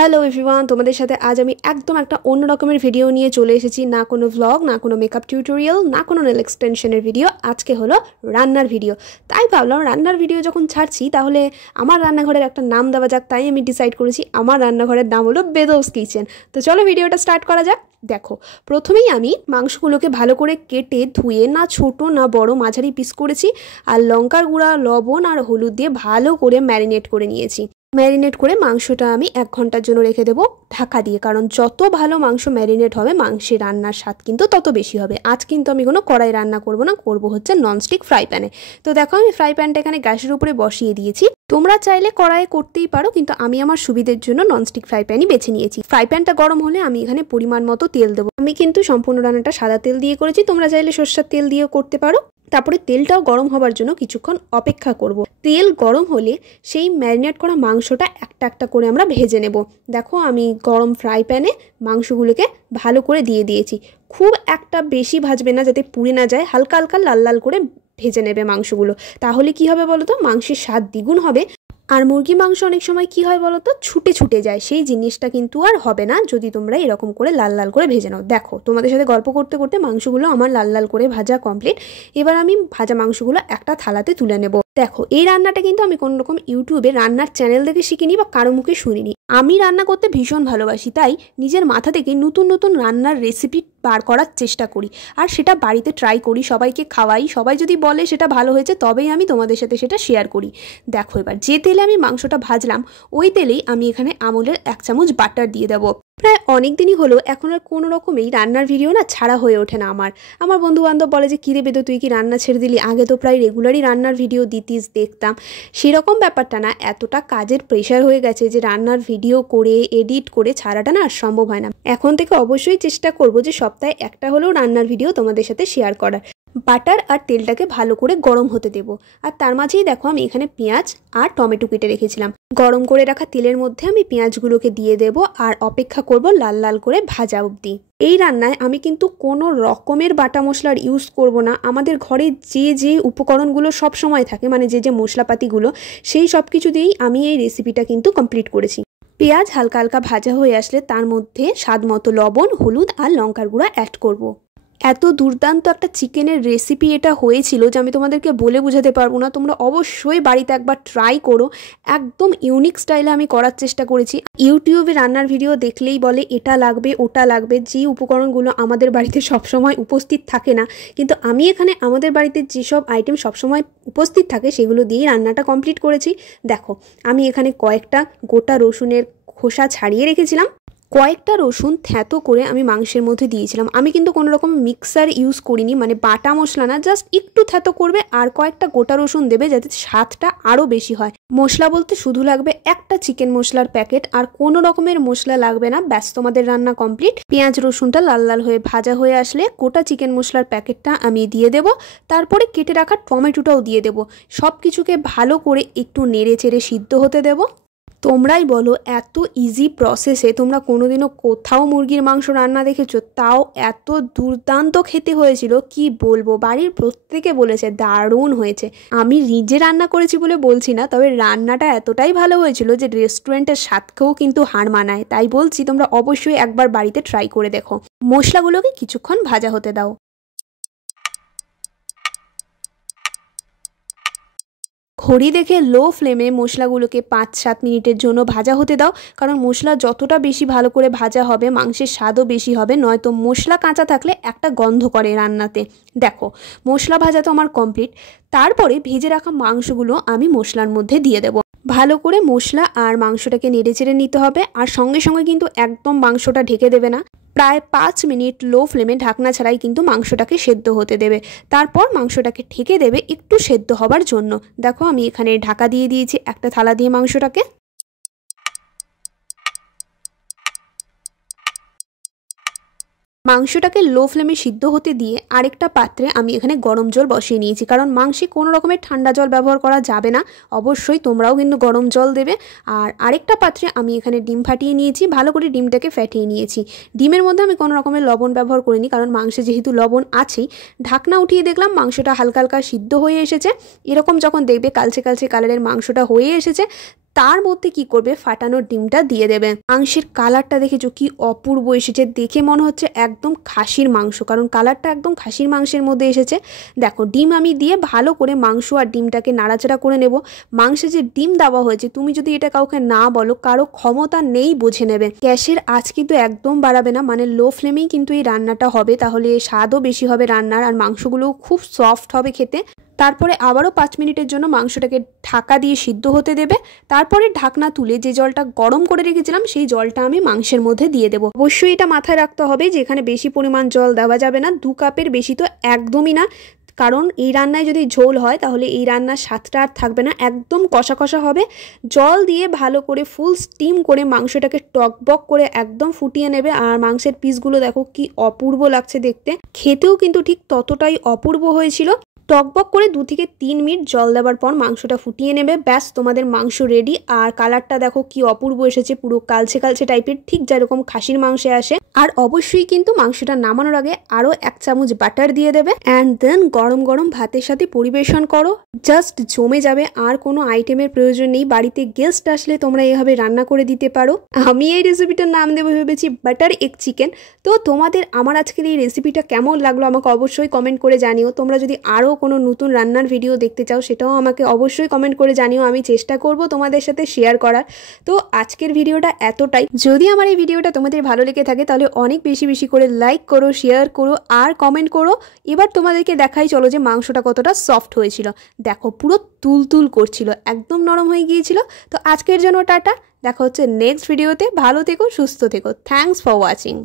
Hello everyone, তোমাদের সাথে আজ আমি একদম একটা অন্য রকমের ভিডিও নিয়ে চলে এসেছি। না কোনো ভ্লগ, না কোনো মেকআপ টিউটোরিয়াল, না কোনো নেল এক্সটেনশনের ভিডিও। আজকে হলো রান্নার ভিডিও। তাই ভাবলাম রান্নার ভিডিও যখন ছাড়ছি তাহলে আমার রান্নাঘরের একটা নাম দেওয়া যাক। তাই আমি ডিসাইড করেছি আমার রান্নাঘরের নাম হলো বেদোস কিচেন। তো চলো ভিডিওটা স্টার্ট করা যাক। দেখো, প্রথমেই আমি মাংসগুলোকে ভালো করে কেটে ধুয়ে না ছোট না বড় মাঝারি পিস করেছি, আর লঙ্কার গুঁড়া, লবণ আর হলুদ দিয়ে ভালো করে ম্যারিনেট করে নিয়েছি। ম্যারিনেট করে মাংসটা আমি 1 ঘন্টার জন্য রেখে দেবো ঢাকা দিয়ে, কারণ যত ভালো মাংস ম্যারিনেট হবে মাংসের রান্নার স্বাদ কিন্তু তত বেশি হবে। আজ কিন্তু আমি কোনো কড়াই রান্না করব না, করব হচ্ছে ননস্টিক ফ্রাই প্যানে। তো দেখো আমি ফ্রাই প্যানটা এখানে গ্যাসের উপরে বসিয়ে দিয়েছি। তোমরা চাইলে কড়াইয়ে করতেই পারো, কিন্তু আমি আমার সুবিধের জন্য ননস্টিক ফ্রাই প্যানই বেছে নিয়েছি। ফ্রাই প্যানটা গরম হলে আমি এখানে পরিমাণ মতো তেল দেবো। আমি কিন্তু সম্পূর্ণ রান্নাটা সাদা তেল দিয়ে করেছি, তোমরা চাইলে সরষের তেল দিয়েও করতে পারো। তারপরে তেলটাও গরম হবার জন্য কিছুক্ষণ অপেক্ষা করব। তেল গরম হলে সেই ম্যারিনেট করা মাংসটা একটা একটা করে আমরা ভেজে নেব। দেখো আমি গরম ফ্রাই প্যানে মাংসগুলোকে ভালো করে দিয়ে দিয়েছি। খুব একটা বেশি ভাজবে না, যাতে পুড়ে না যায়, হালকা হালকা লাল লাল করে ভেজে নেবে মাংসগুলো। তাহলে কি হবে বলো তো, মাংসের স্বাদ দ্বিগুণ হবে। আর মুরগি মাংস অনেক সময় কি হয় বলো তো, ছুটে ছুটে যায়, সেই জিনিসটা কিন্তু আর হবে না যদি তোমরা এরকম করে লাল লাল করে ভেজে নাও। দেখো তোমাদের সাথে গল্প করতে করতে মাংসগুলো আমার লাল লাল করে ভাজা কমপ্লিট। এবার আমি ভাজা মাংসগুলো একটা থালাতে তুলে নেব। দেখো এই রান্নাটা কিন্তু আমি কোনো রকম ইউটিউবে রান্নার চ্যানেল দেখে শিখিনি বা কারো মুখে শুনিনি। আমি রান্না করতে ভীষণ ভালোবাসি, তাই নিজের মাথা থেকে নতুন নতুন রান্নার রেসিপি বার করার চেষ্টা করি, আর সেটা বাড়িতে ট্রাই করি, সবাইকে খাওয়াই। সবাই যদি বলে সেটা ভালো হয়েছে তবেই আমি তোমাদের সাথে সেটা শেয়ার করি। দেখো এবার যে তেলে আমি মাংসটা ভাজলাম ওই তেলেই আমি এখানে আমুলের 1 চামচ বাটার দিয়ে দেবো। প্রায় অনেক দিনই হলো এখন আর কোনো রকমেই রান্নার ভিডিও না ছাড়া হয়ে ওঠে না আমার বন্ধু বান্ধব বলে যে কিরে বেদো তুই কি রান্না ছেড়ে দিলি, আগে তো প্রায় রেগুলারই রান্নার ভিডিও দিতিস, দেখতাম। সেরকম ব্যাপারটা না, এতটা কাজের প্রেশার হয়ে গেছে যে রান্নার ভিডিও করে এডিট করে ছাড়াটা না আর সম্ভব হয় না। এখন থেকে অবশ্যই চেষ্টা করব যে সপ্তাহে একটা হলেও রান্নার ভিডিও তোমাদের সাথে শেয়ার করার। বাটার আর তেলটাকে ভালো করে গরম হতে দেব, আর তার মাঝেই দেখো আমি এখানে পেঁয়াজ আর টমেটো কেটে রেখেছিলাম। গরম করে রাখা তেলের মধ্যে আমি পেঁয়াজগুলোকে দিয়ে দেব আর অপেক্ষা করব লাল লাল করে ভাজা অবধি। এই রান্নায় আমি কিন্তু কোনো রকমের বাটা মশলার ইউজ করব না। আমাদের ঘরে যে যে উপকরণগুলো সব সময় থাকে, মানে যে যে মশলাপাতিগুলো, সেই সব কিছু দিয়েই আমি এই রেসিপিটা কিন্তু কমপ্লিট করেছি। পেঁয়াজ হালকা হালকা ভাজা হয়ে আসলে তার মধ্যে স্বাদ মতো লবণ, হলুদ আর লঙ্কার গুঁড়া অ্যাড করব। এত দুর্দান্ত একটা চিকেনের রেসিপি এটা হয়েছিল যে আমি তোমাদেরকে বলে বোঝাতে পারবো না। তোমরা অবশ্যই বাড়িতে একবার ট্রাই করো। একদম ইউনিক স্টাইলে আমি করার চেষ্টা করেছি। ইউটিউবে রান্নার ভিডিও দেখলেই বলে এটা লাগবে ওটা লাগবে, যে উপকরণগুলো আমাদের বাড়িতে সবসময় উপস্থিত থাকে না, কিন্তু আমি এখানে আমাদের বাড়িতে যেসব আইটেম সবসময় উপস্থিত থাকে সেগুলো দিয়েই রান্নাটা কমপ্লিট করেছি। দেখো আমি এখানে কয়েকটা গোটা রসুনের খোসা ছাড়িয়ে রেখেছিলাম, কয়েকটা রসুন থ্যাতো করে আমি মাংসের মধ্যে দিয়েছিলাম। আমি কিন্তু কোনো রকম মিক্সার ইউজ করিনি, মানে বাটা মশলা না, জাস্ট একটু থ্যাতো করবে আর কয়েকটা গোটা রসুন দেবে যাতে স্বাদটা আরও বেশি হয়। মশলা বলতে শুধু লাগবে একটা চিকেন মশলার প্যাকেট, আর কোনো রকমের মশলা লাগবে না। ব্যাস তোমাদের রান্না কমপ্লিট। পেঁয়াজ রসুনটা লাল লাল হয়ে ভাজা হয়ে আসলে গোটা চিকেন মশলার প্যাকেটটা আমি দিয়ে দেব, তারপরে কেটে রাখা টমেটোটাও দিয়ে দেব। সব কিছুকে ভালো করে একটু নেড়ে চেড়ে সিদ্ধ হতে দেব। তোমরাই বলো এত ইজি প্রসেসে তোমরা কোনোদিনও কোথাও মুরগির মাংস রান্না দেখেছো? তাও এত দুর্দান্ত খেতে হয়েছিল, কি বলবো। বাড়ির প্রত্যেকে বলেছে দারুণ হয়েছে। আমি নিজে রান্না করেছি বলে বলছি না, তবে রান্নাটা এতটাই ভালো হয়েছিল যে রেস্টুরেন্টের স্বাদকেও কিন্তু হার মানায়। তাই বলছি তোমরা অবশ্যই একবার বাড়িতে ট্রাই করে দেখো। মশলাগুলোকে কিছুক্ষণ ভাজা হতে দাও। ঘড়ি দেখে লো ফ্লেমে মশলাগুলোকে 5-7 মিনিটের জন্য ভাজা হতে দাও, কারণ মশলা যতটা বেশি ভালো করে ভাজা হবে মাংসের স্বাদও বেশি হবে। নয়তো মশলা কাঁচা থাকলে একটা গন্ধ করে রান্নাতে। দেখো মশলা ভাজা তো আমার কমপ্লিট। তারপরে ভেজে রাখা মাংসগুলো আমি মশলার মধ্যে দিয়ে দেবো। ভালো করে মশলা আর মাংসটাকে নেড়ে চেড়ে নিতে হবে, আর সঙ্গে সঙ্গে কিন্তু একদম মাংসটা ঢেকে দেবে না। প্রায় 5 মিনিট লো ফ্লেমে ঢাকনা ছাড়াই কিন্তু মাংসটাকে সেদ্ধ হতে দেবে। তারপর মাংসটাকে ঢেকে দেবে একটু সেদ্ধ হবার জন্য। দেখো আমি এখানে ঢাকা দিয়ে দিয়েছি একটা থালা দিয়ে মাংসটাকে। মাংসটাকে লো ফ্লেমে সিদ্ধ হতে দিয়ে আরেকটা পাত্রে আমি এখানে গরম জল বসিয়ে নিয়েছি, কারণ মাংসে কোনো রকমের ঠান্ডা জল ব্যবহার করা যাবে না। অবশ্যই তোমরাও কিন্তু গরম জল দেবে। আর আরেকটা পাত্রে আমি এখানে ডিম ফাটিয়ে নিয়েছি, ভালো করে ডিমটাকে ফেটিয়ে নিয়েছি। ডিমের মধ্যে আমি কোনো রকমের লবণ ব্যবহার করিনি, কারণ মাংসে যেহেতু লবণ আছেই। ঢাকনা উঠিয়ে দেখলাম মাংসটা হালকা হালকা সিদ্ধ হয়ে এসেছে। এরকম যখন দেখবে কালচে কালচে কালারের মাংসটা হয়ে এসেছে, তার মধ্যে কি করবে, ফাটানো ডিমটা দিয়ে দেবে। মাংসের কালারটা দেখেছো কি অপূর্ব এসেছে, দেখে মনে হচ্ছে একদম খাসির মাংস, কারণ কালারটা একদম খাসির মাংসের মধ্যে এসেছে। দেখো ডিম আমি দিয়ে ভালো করে মাংস আর ডিমটাকে নাড়াচাড়া করে নেব। মাংসে যে ডিম দেওয়া হয়েছে, তুমি যদি এটা কাউকে না বলো, কারো ক্ষমতা নেই বুঝে নেবে। গ্যাসের আঁচ কিন্তু একদম বাড়াবে না, মানে লো ফ্লেমেই কিন্তু এই রান্নাটা হবে, তাহলে স্বাদও বেশি হবে রান্নার, আর মাংসগুলোও খুব সফট হবে খেতে। তারপরে আবারও 5 মিনিটের জন্য মাংসটাকে ঢাকা দিয়ে সিদ্ধ হতে দেবে। তারপরে ঢাকনা তুলে যে জলটা গরম করে রেখেছিলাম সেই জলটা আমি মাংসের মধ্যে দিয়ে দেবো। অবশ্যই এটা মাথায় রাখতে হবে যে এখানে বেশি পরিমাণ জল দেওয়া যাবে না, 2 কাপের বেশি তো একদমই না, কারণ এই রান্নায় যদি ঝোল হয় তাহলে এই রান্নার স্বাদটা আর থাকবে না, একদম কষা কষা হবে। জল দিয়ে ভালো করে ফুল স্টিম করে মাংসটাকে টকবক করে একদম ফুটিয়ে নেবে। আর মাংসের পিসগুলো দেখো কি অপূর্ব লাগছে দেখতে, খেতেও কিন্তু ঠিক ততটাই অপূর্ব হয়েছিল। টকবক করে 2 থেকে 3 মিনিট জল দেওয়ার পর মাংসটা ফুটিয়ে নেবে, ব্যাস তোমাদের মাংস রেডি। আর কালারটা দেখো কি অপূর্ব এসেছে, পুরো কালচে কালচে টাইপের, ঠিক যেরকম খাসির মাংসে আসে। আর অবশ্যই কিন্তু মাংসটা নামানোর আগে আরও 1 চামচ বাটার দিয়ে দেবে, অ্যান্ড দেন গরম গরম ভাতের সাথে পরিবেশন করো, জাস্ট জমে যাবে। আর কোনো আইটেমের প্রয়োজন নেই, বাড়িতে গেস্ট আসলে তোমরা এইভাবে রান্না করে দিতে পারো। আমি এই রেসিপিটার নাম দেবো ভেবেছি বাটার এগ চিকেন। তো তোমাদের আমার আজকের এই রেসিপিটা কেমন লাগলো আমাকে অবশ্যই কমেন্ট করে জানিও। তোমরা যদি আরও কোনো নতুন রান্নার ভিডিও দেখতে চাও সেটাও আমাকে অবশ্যই কমেন্ট করে জানিও, আমি চেষ্টা করব তোমাদের সাথে শেয়ার করার। তো আজকের ভিডিওটা এতটাই। যদি আমার এই ভিডিওটা তোমাদের ভালো লেগে থাকে তাহলে অনেক বেশি বেশি করে লাইক করো, শেয়ার করো আর কমেন্ট করো। এবার তোমাদেরকে দেখাই চলো যে মাংসটা কতটা সফট হয়েছিল। দেখো পুরো তুলতুল করছিল, একদম নরম হয়ে গিয়েছিল। তো আজকের জন্য টাটা, দেখা হচ্ছে নেক্সট ভিডিওতে। ভালো থেকো, সুস্থ থেকো। Thanks for watching.